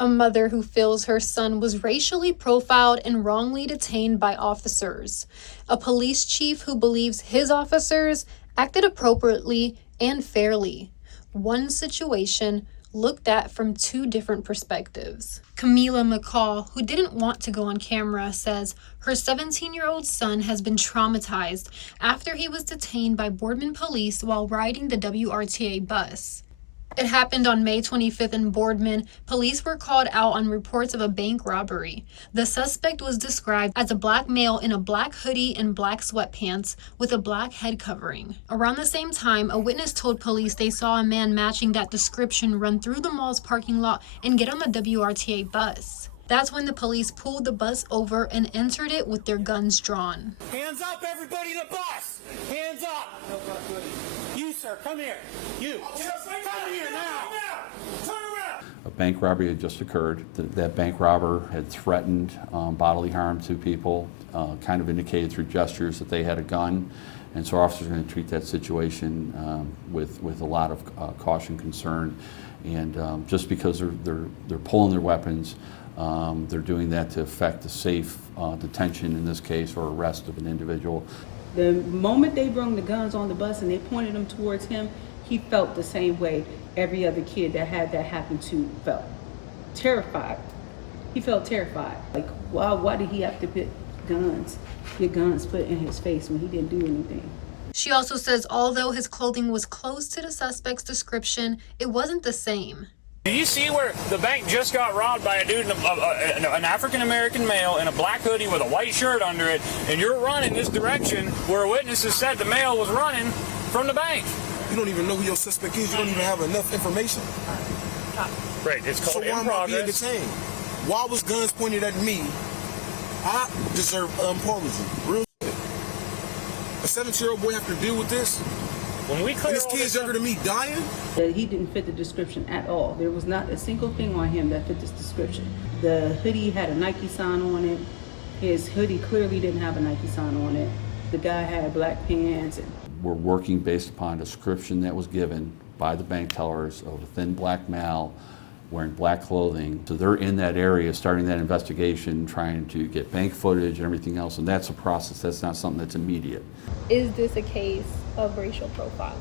A mother who feels her son was racially profiled and wrongly detained by officers. A police chief who believes his officers acted appropriately and fairly. One situation looked at from two different perspectives. Camila McCall, who didn't want to go on camera, says her 17-year-old son has been traumatized after he was detained by Boardman Police while riding the WRTA bus. It happened on May 25th in Boardman. Police were called out on reports of a bank robbery. The suspect was described as a black male in a black hoodie and black sweatpants with a black head covering. Around the same time, a witness told police they saw a man matching that description run through the mall's parking lot and get on the WRTA bus. That's when the police pulled the bus over and entered it with their guns drawn. Hands up, everybody in the bus! Hands up! You, sir, come here. You. Come here now. Turn around. A bank robbery had just occurred. That bank robber had threatened bodily harm to people, kind of indicated through gestures that they had a gun. And so officers are going to treat that situation with a lot of caution, concern, and just because they're pulling their weapons, they're doing that to effect the safe detention in this case or arrest of an individual. The moment they brought the guns on the bus and they pointed them towards him, he felt the same way every other kid that had that happen to felt. Terrified. He felt terrified. Like, why did he have to get guns put in his face when he didn't do anything? She also says although his clothing was close to the suspect's description, it wasn't the same. Do you see where the bank just got robbed by a dude, an African-American male in a black hoodie with a white shirt under it, and you're running this direction where a witness has said the male was running from the bank? You don't even know who your suspect is. You don't even have enough information. Right, it's called so why in am I being progress. detained? Why was guns pointed at me? I deserve apology. Real shit. A 17-year-old boy have to deal with this? When we clear And this kid's younger than me dying? He didn't fit the description at all. There was not a single thing on him that fit this description. The hoodie had a Nike sign on it. His hoodie clearly didn't have a Nike sign on it. The guy had black pants. We're working based upon a description that was given by the bank tellers of a thin black male wearing black clothing. So they're in that area starting that investigation, trying to get bank footage and everything else, and that's a process. That's not something that's immediate. Is this a case of racial profiling?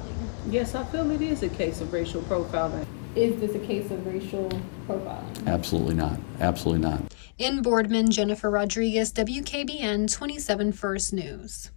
Yes, I feel it is a case of racial profiling. Is this a case of racial profiling? Absolutely not. Absolutely not. In Boardman, Jennifer Rodriguez, WKBN 27 First News.